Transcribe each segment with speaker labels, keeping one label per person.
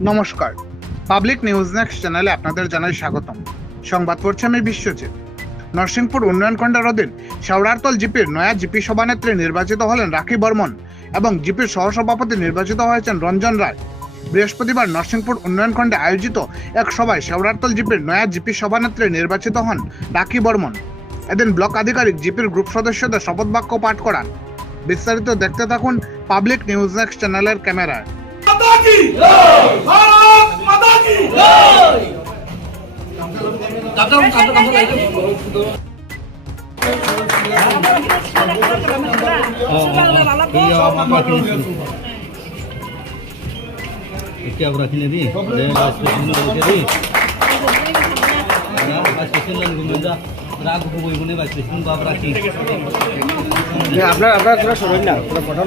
Speaker 1: নমস্কার। Public news next চ্যানেলে আপনাদের জানাই স্বাগতম। সংবাদ পড়ছে আমি বিশ্বজিৎ। নরসিংপুর উন্নয়ন খণ্ডের অধীন শেওড়ারতল জিপির নয়া জিপি সভানেত্রী নির্বাচিত হলেন রাখি বর্মন এবং জিপির সহসভাপতি নির্বাচিত হয়েছেন রঞ্জন রায়। বৃহস্পতিবার নরসিংপুর উন্নয়ন খণ্ডে আয়োজিত এক সভায় শেওড়ারতল জিপির নয়া জিপি সভানেত্রী নির্বাচিত হন রাখি বর্মন। এদিন ব্লক আধিকারিক জিপির গ্রুপ সদস্যদের শপথ বাক্য পাঠ করান। বিস্তারিত দেখতে থাকুন পাবলিক নিউজ নেক্সট চ্যানেলের ক্যামেরায়।
Speaker 2: माता की भारत माता की
Speaker 3: क्या रखने दी बाईस पेशेंट लोग दी बाईस पेशेंट लोग घूमे जा রাগ হবো বলে বাইশ পেশেন্ট বাপ রাখি
Speaker 4: আপনার আপনার তোরা সরই না তোরা ফটো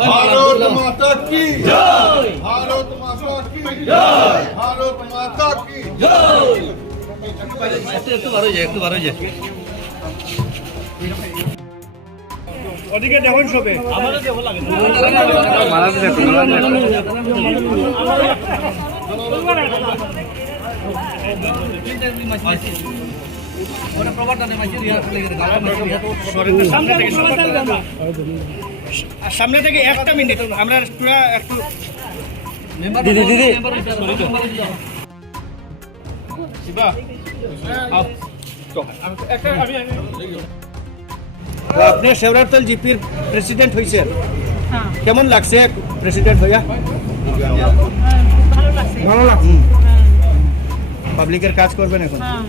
Speaker 3: ভারত
Speaker 2: মাতা কি জয়? ভারত মাতা কি জয়? ভারত মাতা কি জয়?
Speaker 3: একটু বারো যায় একটু বারো যায়
Speaker 4: ওদিকে দেখুন সবে আমাদের দেখো লাগে? মারা দেখো মারা দেখো সামনে থেকে একটা মিনিট আমরা পুরা একটু দিদি দিদি। আপনি শেওরারতল জিপির প্রেসিডেন্ট হয়েছেন কেমন লাগছে প্রেসিডেন্ট হইয়া?
Speaker 5: ভালো লাগছে?
Speaker 4: পাবলিকের কাজ করবেন এখন?
Speaker 5: হ্যাঁ।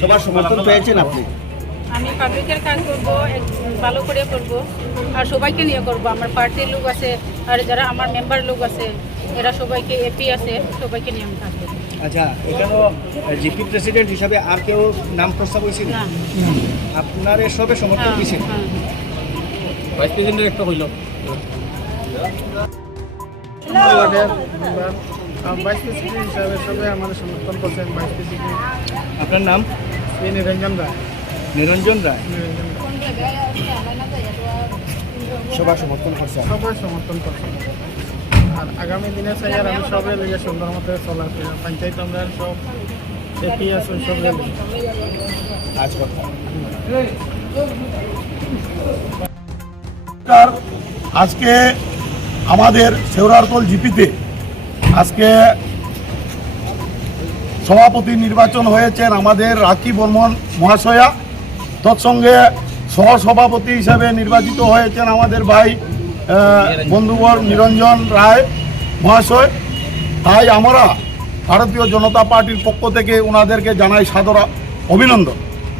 Speaker 4: সবার সমর্থন পেয়েছেন আপনি?
Speaker 5: আমি পাবলিকের কাজ করব ভালো করে করব আর সবাইকে নিয়ে করব। আমার পার্টির লোক আছে আর যারা আমার মেম্বার লোক আছে এরা সবাইকে এপি আছে সবাইকে নিয়ে আমি কাজ করব।
Speaker 4: আচ্ছা এখানেও জিপি প্রেসিডেন্ট হিসাবে আর কেউ নাম প্রস্তাব হয়েছিল?
Speaker 5: না।
Speaker 4: আপনার সবে সমর্থন
Speaker 5: হ্যাঁ,
Speaker 4: দিয়েছেন?
Speaker 5: হ্যাঁ।
Speaker 3: একটা হইল।
Speaker 6: বাইশ প্রেসিডেন্ট হিসাবে সবাই আমাদের সমর্থন করছেন বাইশ প্রেসিডেন্ট
Speaker 4: আপনার নাম?
Speaker 6: শ্রী নিরঞ্জন রায়।
Speaker 4: নিরঞ্জন রায়। সবার সমর্থন করছে।
Speaker 6: সবাই সমর্থন করছেন আর আগামী দিনে চাই আর আমি সবাই লেগে সুন্দর মতো চলাফেরা পঞ্চায়েত আমরা সব এপি আছে সব
Speaker 4: আজ কথা।
Speaker 7: আজকে আমাদের শেওরারতল জিপিতে আজকে সভাপতি নির্বাচন হয়েছেন আমাদের রাখি বর্মন মহাশয়া। তৎসঙ্গে সহসভাপতি হিসাবে নির্বাচিত হয়েছেন আমাদের ভাই বন্ধুবর নিরঞ্জন রায় মহাশয়। তাই আমরা ভারতীয় জনতা পার্টির পক্ষ থেকে ওনাদেরকে জানাই সাদর অভিনন্দন।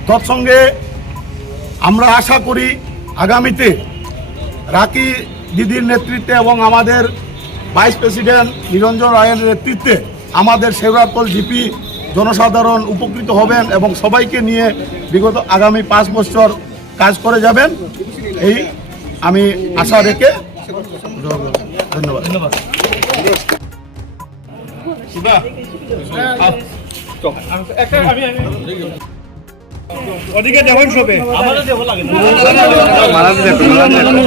Speaker 7: তৎসঙ্গে আমরা আশা করি আগামীতে রাকি দিদির নেতৃত্বে এবং আমাদের ভাইস প্রেসিডেন্ট নিরঞ্জন রায়ের নেতৃত্বে আমাদের শেওরাতল জিপি জনসাধারণ উপকৃত হবেন এবং সবাইকে নিয়ে বিগত আগামী পাঁচ বছর কাজ করে যাবেন। এই আমি আশা রেখে ধন্যবাদ।
Speaker 4: ওদিকে দেখুন সবে
Speaker 3: মাঝে রিহার্স লেগে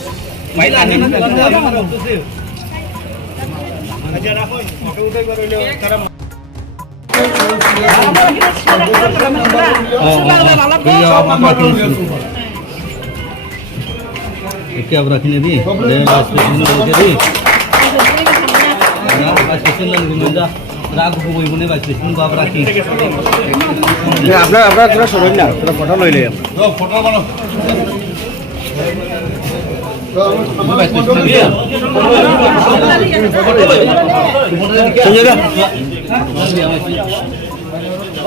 Speaker 4: একটু
Speaker 3: আবার রাখিনি দি
Speaker 4: আপনার আপনার ফটো লইলে
Speaker 2: ফটো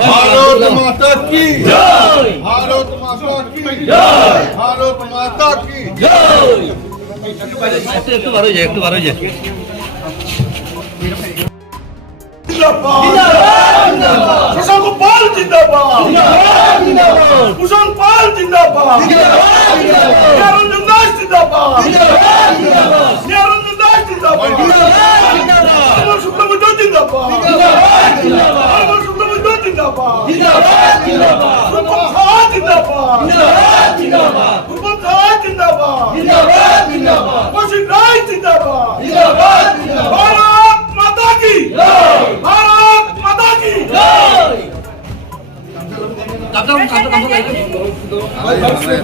Speaker 2: ভারত মাতা কি? ভারত মাতা কি? ভারত মাতা কি?
Speaker 3: একটু একটু বার যায় একটু বার যায়
Speaker 4: শশাঙ্ক পাল জিন্দাবাদ। পাল জিন্দাবাদ জিন্দাবাদ জিন্দাবাদ জিন্দাবাদ নিরন্ত দাস জিন্দাবাদ জিন্দাবাদ জিন্দাবাদ আমার সুপ্রভু জিন্দাবাদ জিন্দাবাদ জিন্দাবাদ আমার সুপ্রভু জিন্দাবাদ জিন্দাবাদ জিন্দাবাদ সুপ্রভু জিন্দাবাদ জিন্দাবাদ জিন্দাবাদ সুপ্রভু জিন্দাবাদ জিন্দাবাদ জিন্দাবাদ কোশি রাই জিন্দাবাদ জিন্দাবাদ জিন্দাবাদ ভারত মাতা কি জয় ভারত মাতা কি জয়
Speaker 3: কাটা কাটা কাটা